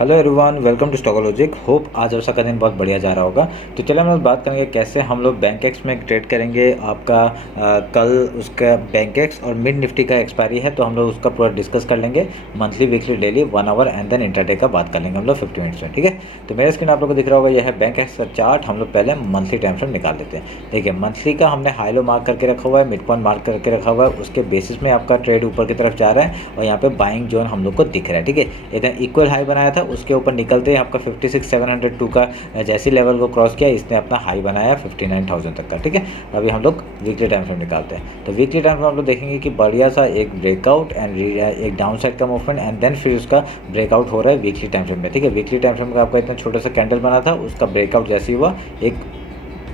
Hello everyone, welcome to StockLogic. Hope आज आपका दिन बहुत बढ़िया जा रहा होगा। तो चलिए हम लोग बात करेंगे कैसे हम लोग बैंक एक्स में ट्रेड करेंगे। आपका कल उसका बैंक एक्स और मिड निफ्टी का एक्सपायरी है, तो हम लोग उसका पूरा डिस्कस कर लेंगे। Monthly, weekly, daily, 1 hour and then intraday का बात कर लेंगे हम लोग 50 मिनट्स में। ठीक है, तो मेरा स्क्रीन आप लोग को दिख रहा होगा, यह है बैंक एक्स का चार्ट। हम लोग पहले मंथली टाइम फ्रेम निकाल लेते हैं। देखिए, मंथली का हमने हाई लो मार्क करके रखा हुआ है, मिड पॉइंट मार्क करके रखा हुआ है। उसके बेसिस में आपका ट्रेड ऊपर की तरफ जा रहा है और यहाँ पे बाइंग जोन हम लोग को दिख रहा है। ठीक है, इधर इक्वल हाई बनाया था, उसके ऊपर निकलते आपका 56,702 का जैसी लेवल को क्रॉस किया, इसने अपना हाई बनाया 59,000 तक का। ठीक है, अभी हम लोग वीकली टाइम फ्रेम निकालते हैं। तो वीकली टाइम फ्रेम हम लोग देखेंगे कि बढ़िया सा एक ब्रेकआउट एंड एक डाउन साइड का मूवमेंट एंड देन फिर उसका ब्रेकआउट हो रहा है वीकली टाइम फ्रेम में। ठीक है, वीकली टाइम फ्रेम का आपका इतना छोटा सा कैंडल बना था, उसका ब्रेकआउट जैसे ही हुआ एक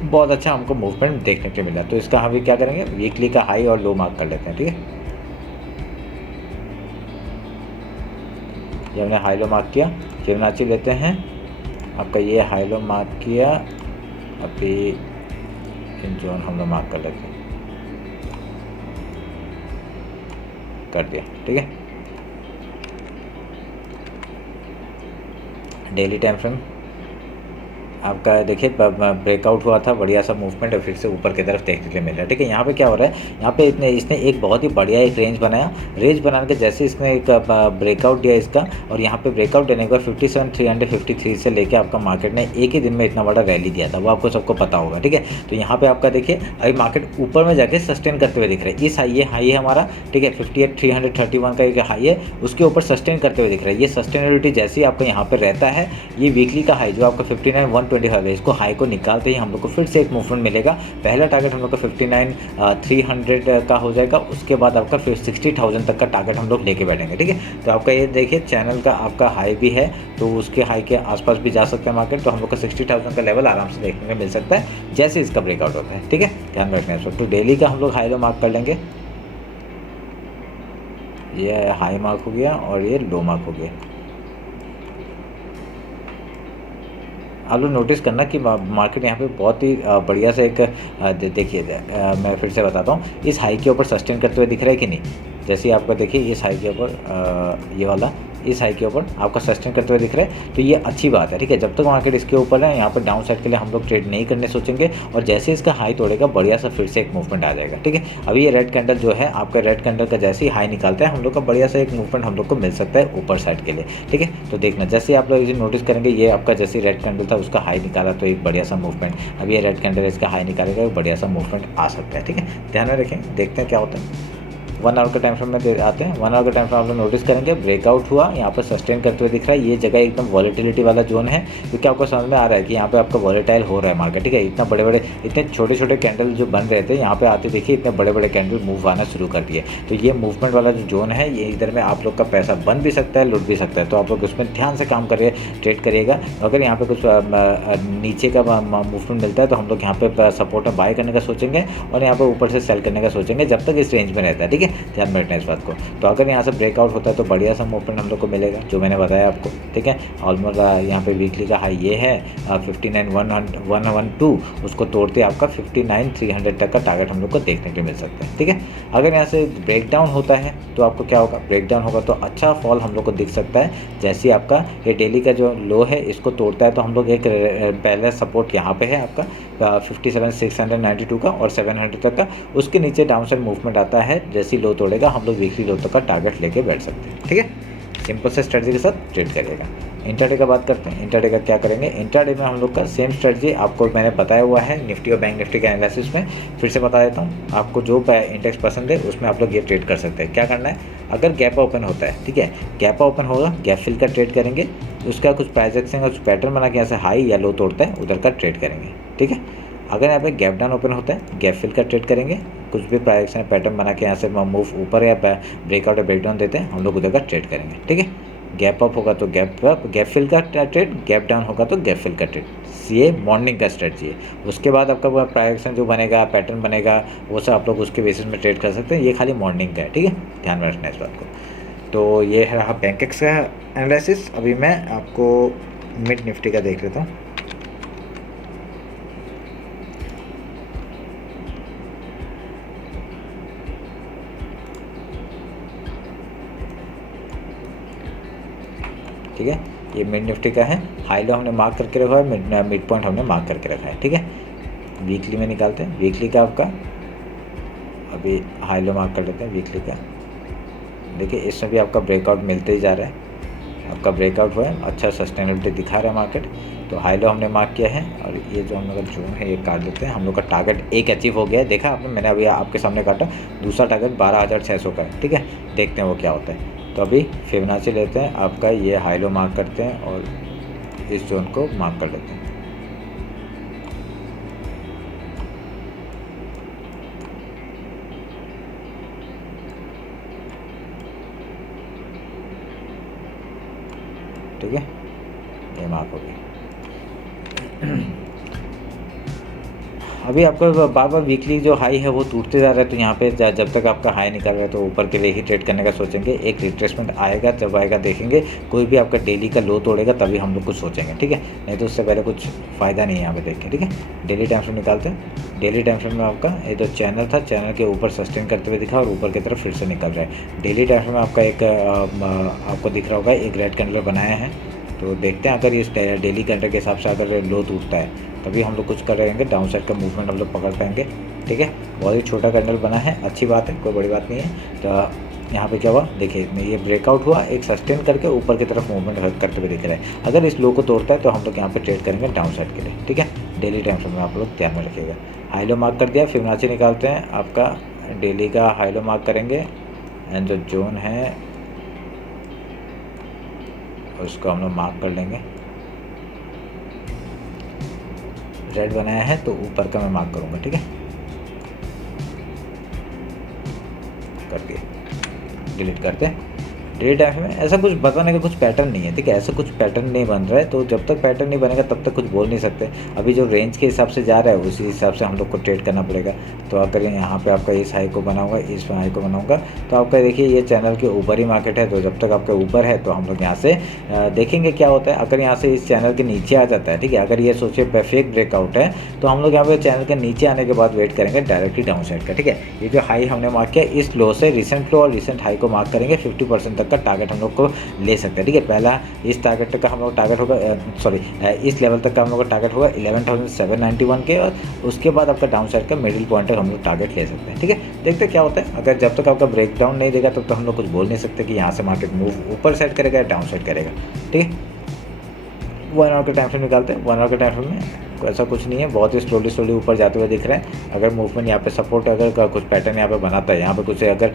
बहुत अच्छा हमको मूवमेंट देखने को मिला। तो इसका हम क्या करेंगे, वीकली का हाई और लो मार्क कर लेते हैं। ठीक है, ये हमने हाई लो मार्क किया। फिबोनाची लेते हैं, आपका ये हाई लो मार्क किया। अभी इन जोन हम लोग मार्क कर लेते हैं, कर दिया। ठीक है, डेली टाइम फ्रेम आपका देखिए ब्रेकआउट हुआ था, बढ़िया सा मूवमेंट और फिर से ऊपर की तरफ देखने के लिए मिल रहा है। ठीक है, यहाँ पे क्या हो रहा है, यहाँ पे इसने एक बहुत ही बढ़िया एक रेंज बनाया। रेंज बनाने के जैसे इसने एक ब्रेकआउट दिया इसका, और यहाँ पे ब्रेकआउट देने के बाद 57,353 से लेके आपका मार्केट ने एक ही दिन में इतना बड़ा रैली दिया था, वो आपको सबको पता होगा। ठीक है, तो यहाँ पे आपका देखिए अभी मार्केट ऊपर में जाके सस्टेन करते हुए दिख रहा है। इस हाई, ये हाई है हमारा। ठीक है, 58,331 का एक हाई है, उसके ऊपर सस्टेन करते हुए दिख रहा है। ये सस्टेनेबिलिटी जैसे ही आपका यहाँ पे रहता है, ये वीकली का हाई जो आपका 59,125 है, इसको हाई को निकालते ही हम लोग को फिर से एक मूवमेंट मिलेगा। पहला टारगेट हम लोग का 59,300 का हो जाएगा, उसके बाद आपका फिर 60,000 तक का टारगेट हम लोग लेके बैठेंगे। ठीक है, तो आपका ये देखिए चैनल का आपका हाई भी है, तो उसके हाई के आसपास भी जा सकता है मार्केट। तो हम लोग का 60,000 का लेवल आराम से देखने को मिल सकता है जैसे इसका ब्रेकआउट होता है। ठीक है, ध्यान रखना है सब। तो डेली का हम लोग हाई लो मार्क कर लेंगे। ये हाई मार्क हो गया और ये लो मार्क हो गया। आप लोग नोटिस करना कि मार्केट यहाँ पे बहुत ही बढ़िया से एक देखिए मैं फिर से बताता हूँ, इस हाई के ऊपर सस्टेन करते हुए दिख रहा है कि नहीं। जैसे आपको देखिए इस हाई के ऊपर ये वाला, इस हाई के ऊपर आपका सस्टेन करते हुए दिख रहा है, तो ये अच्छी बात है। ठीक है, जब तक मार्केट इसके ऊपर है, यहाँ पर डाउन साइड के लिए हम लोग ट्रेड नहीं करने सोचेंगे, और जैसे इसका हाई तोड़ेगा बढ़िया सा फिर से एक मूवमेंट आ जाएगा। ठीक है, अभी ये रेड कैंडल जो है आपका, रेड कैंडल का जैसे ही हाई निकालता है, हम लोग का बढ़िया सा एक मूवमेंट हम लोग को मिल सकता है ऊपर साइड के लिए। ठीक है, तो देखना जैसे आप लोग इसे नोटिस करेंगे, ये आपका जैसे रेड कैंडल था उसका हाई निकाला तो एक बढ़िया सा मूवमेंट, अभी ये रेड कैंडल इसका हाई निकालेगा, एक बढ़िया सा मूवमेंट आ सकता है। ठीक है, ध्यान में रखें, देखते हैं क्या होता है। 1 आवर का टाइम फ्रेम में आते हैं। 1 आवर का टाइम फ्रेम आप लोग नोटिस करेंगे, ब्रेकआउट हुआ, यहाँ पर सस्टेन करते हुए दिख रहा है। ये जगह एकदम वॉलेटिलिटी वाला जोन है, क्योंकि आपको समझ में आ रहा है कि यहाँ पे आपका वॉलेटाइल हो रहा है मार्केट। ठीक है, इतना बड़े बड़े, इतने छोटे छोटे कैंडल जो बन रहे थे, यहाँ पे आते देखिए इतने बड़े बड़े कैंडल मूव आना शुरू कर दिए। तो ये मूवमेंट वाला जो जोन है, ये इधर में आप लोग का पैसा बन भी सकता है, लुट भी सकता है। तो आप लोग उसमें ध्यान से काम करिए, ट्रेड करिएगा। अगर यहाँ पे कुछ नीचे का मूवमेंट मिलता है, तो हम लोग यहाँ पे सपोर्ट में बाय करने का सोचेंगे, और यहाँ पे ऊपर से सेल करने का सोचेंगे, जब तक इस रेंज में रहता है। ठीक है, ध्यान में रखना है इस बात को। तो अगर यहाँ से ब्रेकआउट होता है तो बढ़िया सा मूवमेंट हम लोग को मिलेगा, जो मैंने बताया आपको। ठीक है, ऑलमोस्ट यहाँ पे वीकली का हाई ये है 59,112, उसको तोड़ते आपका 59,300 तक का टारगेट हम लोग को देखने के लिए मिल सकता है। ठीक है, अगर यहाँ से ब्रेक डाउन होता है तो आपको क्या होगा, ब्रेक डाउन होगा तो अच्छा फॉल हम लोग को दिख सकता है। जैसे आपका ये डेली का जो लो है इसको तोड़ता है, तो हम लोग एक पहले सपोर्ट यहाँ पे है आपका 57,692 का और 700 तक का, उसके नीचे डाउन साइड मूवमेंट आता है, जैसे लो तोड़ेगा हम लोग वीकली लो तक का टारगेट लेके बैठ सकते हैं। ठीक है, सिंपल से स्ट्रेटजी के साथ ट्रेड करिएगा। इंट्राडे का बात करते हैं। इंट्राडे का क्या करेंगे, इंट्राडे में हम लोग का सेम स्ट्रेटजी आपको मैंने बताया हुआ है निफ्टी और बैंक निफ्टी के एनालिसिस में। फिर से बता देता हूँ, आपको जो इंडेक्स पसंद है उसमें आप लोग ये ट्रेड कर सकते हैं। क्या करना है, अगर गैप ओपन होता है, ठीक है, गैप ओपन होगा, गैप फिल का ट्रेड करेंगे, उसका कुछ प्राइस एक्शन का कुछ पैटर्न बना के यहाँ से हाई या लो तोड़ता है उधर का ट्रेड करेंगे। ठीक है, अगर यहाँ पे गैप डाउन ओपन होता है, गैप फिल का ट्रेड करेंगे, कुछ भी प्राइस एक्शन पैटर्न बना के यहाँ से मूव ऊपर या ब्रेकआउट या ब्रेकडाउन देते हैं, हम लोग उधर का ट्रेड करेंगे। ठीक है, गैप अप होगा तो गैप अप, गैप फिल का ट्रेड, गैप डाउन होगा तो गैप फिल का ट्रेड। ये मॉर्निंग का स्ट्रेटजी है। उसके बाद आपका प्राइस एक्शन जो बनेगा, पैटर्न बनेगा, वो सब आप लोग उसके बेसिस में ट्रेड कर सकते हैं। ये खाली मॉर्निंग का है। ठीक है, ध्यान में रखना है इस बात को। तो ये है रहा बैंक एक्स का एनालिसिस। अभी मैं आपको मिड निफ्टी का देख लेता हूँ। ठीक है, ये मिड निफ्टी का है। हाई लो हमने मार्क करके रखा है, मिड पॉइंट हमने मार्क करके रखा है, ठीक है। वीकली में निकालते हैं, वीकली का आपका अभी हाई लो मार्क कर लेते हैं वीकली का। देखिए इसमें भी आपका ब्रेकआउट मिलते ही जा रहा है, आपका ब्रेकआउट हुआ है, अच्छा सस्टेनेबिलिटी दिखा रहा है मार्केट। तो हाई लो हमने मार्क किया है और ये जो हम लोग का जोन है ये काट लेते हैं। हम लोग का टारगेट एक अचीव हो गया है, देखा आपने, मैंने अभी आपके सामने काटा। दूसरा टारगेट 12,600 का है, ठीक है। देखते हैं वो क्या होता है। तो अभी फिबोनाची लेते हैं, आपका ये हाई लो मार्क करते हैं और इस जोन को मार्क कर लेते हैं। ठीक है, ये मार्क हो गया। अभी आपका बार बार वीकली जो हाई है वो टूटते जा रहा है, तो यहाँ पे जब तक आपका हाई निकल रहा है तो ऊपर के लिए ही ट्रेड करने का सोचेंगे। एक रिट्रेसमेंट आएगा, जब आएगा देखेंगे, कोई भी आपका डेली का लो तोड़ेगा तभी हम लोग कुछ सोचेंगे, ठीक है। नहीं तो उससे पहले कुछ फ़ायदा नहीं है यहाँ पे देख के, ठीक है। डेली टाइम फ्रेम निकालते हैं। डेली टाइम फ्रेम में आपका ये जो चैनल था, चैनल के ऊपर सस्टेन करते हुए दिखा और ऊपर की तरफ फिर से निकल रहा है। डेली टाइम फ्रेम में आपका एक आपको दिख रहा होगा एक रेड कैंडल बनाया है। तो देखते हैं अगर इस डेली कैंडल के हिसाब से अगर लो टूटता है तभी हम लोग कुछ करेंगे, डाउन साइड का मूवमेंट हम लोग पकड़ पाएंगे, ठीक है। बहुत ही छोटा कैंडल बना है, अच्छी बात है, कोई बड़ी बात नहीं है। तो यहाँ पे क्या हुआ देखिए, ये ब्रेकआउट हुआ, एक सस्टेन करके ऊपर की तरफ मूवमेंट करते हुए दिख रहा है। अगर इस लो को तोड़ता है तो हम लोग यहाँ पे ट्रेड करेंगे डाउन साइड के लिए, ठीक है। डेली टाइम फ्रेम में आप लोग ध्यान में रखिएगा। हाई लो मार्क कर दिया, फिबोनाची निकालते हैं। आपका डेली का हाई लो मार्क करेंगे एंड जो जोन है उसको हम लोग मार्क कर लेंगे। रेड बनाया है तो ऊपर का मैं मार्क करूँगा, ठीक है। कर दिया, डिलीट करते हैं। डेली टाइम में ऐसा कुछ बताने का कुछ पैटर्न नहीं है, ठीक है। ऐसा कुछ पैटर्न नहीं बन रहा है, तो जब तक पैटर्न नहीं बनेगा तब तक कुछ बोल नहीं सकते। अभी जो रेंज के हिसाब से जा रहा है उसी हिसाब से हम लोग को ट्रेड करना पड़ेगा। तो अगर यहाँ पे आपका इस हाई को बनाऊंगा, इस हाई को बनाऊंगा, तो आपका देखिए ये चैनल के ऊपर ही मार्केट है। तो जब तक आपके ऊपर है तो हम लोग यहाँ से देखेंगे क्या होता है। अगर यहाँ से इस चैनल के नीचे आ जाता है, ठीक है, अगर ये सोचिए फेक ब्रेकआउट है, तो हम लोग यहाँ पे चैनल के नीचे आने के बाद वेट करेंगे डायरेक्टली डाउन साइड का, ठीक है। ये जो हाई हमने मार्क किया, इस लो से रिसेंट लो और रिसेंट हाई को मार्क करेंगे। 50% तक का टारगेट हम लोग को ले सकते हैं, ठीक है। पहला इस टारगेट तक का हम लोग टारगेट होगा, सॉरी इस लेवल तक का हम लोग का टारगेट होगा 11,791 के, और उसके बाद आपका डाउन साइड का मिडिल पॉइंट तक हम लोग टारगेट ले सकते हैं, ठीक है। देखते हैं क्या होता है। अगर जब तक आपका ब्रेक डाउन नहीं देगा तब तक हम लोग कुछ बोल नहीं सकते कि यहाँ से मार्केट मूव ऊपर साइड करेगा या डाउन साइड करेगा, ठीक है। 1 आवर का टाइम फ्रेम निकालते हैं। 1 आवर के टाइम फ्रेम में ऐसा कुछ नहीं है, बहुत ही स्लोली ऊपर जाते हुए दिख रहे हैं। अगर मूवमेंट यहाँ पे सपोर्ट, अगर कुछ पैटर्न यहाँ पे बनाता है, यहाँ पे कुछ अगर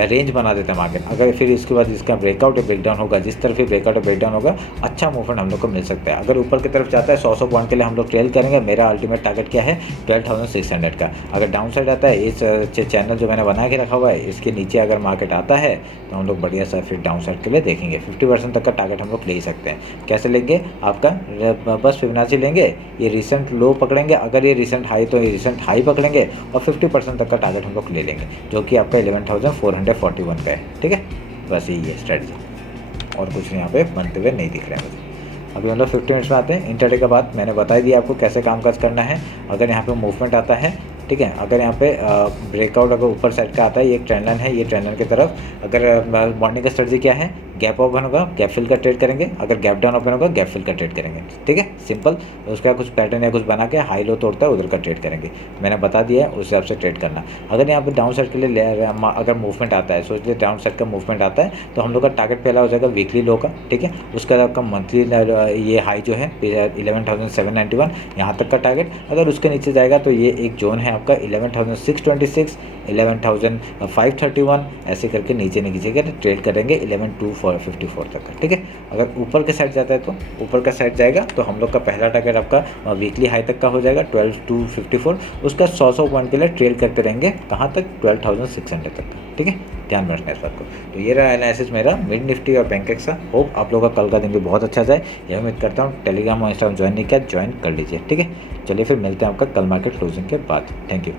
रेंज बना देता है मार्केट, अगर फिर इसके बाद इसका ब्रेकआउट या ब्रेकडाउन होगा, जिस तरफ भी ब्रेकआउट या ब्रेकडाउन होगा, अच्छा मूवमेंट हम लोग को मिल सकता है। अगर ऊपर की तरफ जाता है 100 पॉइंट के लिए हम लोग ट्रेल करेंगे। मेरा अल्टीमेट टारगेट क्या है, 12,600 का। अगर डाउन साइड आता है, इस चैनल जो मैंने बना के रखा हुआ है इसके नीचे अगर मार्केट आता है तो हम लोग बढ़िया सा फिर डाउन साइड के लिए देखेंगे। 50% तक का टारगेट हम लोग ले ही सकते हैं। कैसे लेंगे, आपका बस फिबोनाची लेंगे, ये रिसेंट लो पकड़ेंगे, अगर ये रिसेंट हाई तो ये रिसेंट हाई पकड़ेंगे, और 50% तक का टारगेट हम लोग ले लेंगे, जो कि आपका 11,441 का है, ठीक है। बस यही है स्ट्रेटजी, और कुछ यहाँ पे बनते हुए नहीं दिख रहा है मुझे। अभी हम लोग 50 मिनट्स में आते हैं। इंटरडे के बाद मैंने बता ही दिया आपको कैसे कामकाज करना है। अगर यहाँ पे मूवमेंट आता है, ठीक है, अगर यहाँ पे ब्रेकआउट अगर ऊपर साइड का आता है, ये एक ट्रेंड लाइन है, ये ट्रेंड लाइन की तरफ अगर मॉर्निंग का स्ट्रेटजी क्या है, गैप ओपन होगा गैप फिल का ट्रेड करेंगे, अगर गैप डाउन ओपन होगा गैप फिल का ट्रेड करेंगे, ठीक है, सिंपल। उसका कुछ पैटर्न या कुछ बना के हाई लो तोड़ता है उधर का ट्रेड करेंगे, मैंने बता दिया है, उस हिसाब से ट्रेड करना। अगर यहाँ पे डाउन साइड के लिए अगर मूवमेंट आता है, सोच लीजिए डाउन साइड का मूवमेंट आता है, तो हम लोग का टारगेट पहला हो जाएगा वीकली लो का, ठीक है। उसके बाद आपका मंथली ये हाई जो है 11,791 यहाँ तक का टारगेट। अगर उसके नीचे जाएगा तो ये एक जोन है आपका 11,626, 11,531, ऐसे करके नीचे ट्रेड करेंगे 11,254 तक का, ठीक है। अगर ऊपर के साइड जाता है तो ऊपर का साइड जाएगा तो हम लोग का पहला टारगेट आपका वीकली हाई तक का हो जाएगा 12,254। उसका 100 पॉइंट के लिए ट्रेड करते रहेंगे, कहाँ तक, 12,600 तक का, ठीक है। ध्यान में रखना इस बात को। तो ये रहा एनालिसिस मेरा मिड निफ्टी और बैंक एक्स का। होप आप लोगों का कल का दिन भी बहुत अच्छा जाए, यह उम्मीद करता हूँ। टेलीग्राम और इंस्टाग्राम ज्वाइन नहीं किया, ज्वाइन कर लीजिए, ठीक है। चलिए फिर मिलते हैं आपका कल मार्केट क्लोजिंग के बाद। Thank you.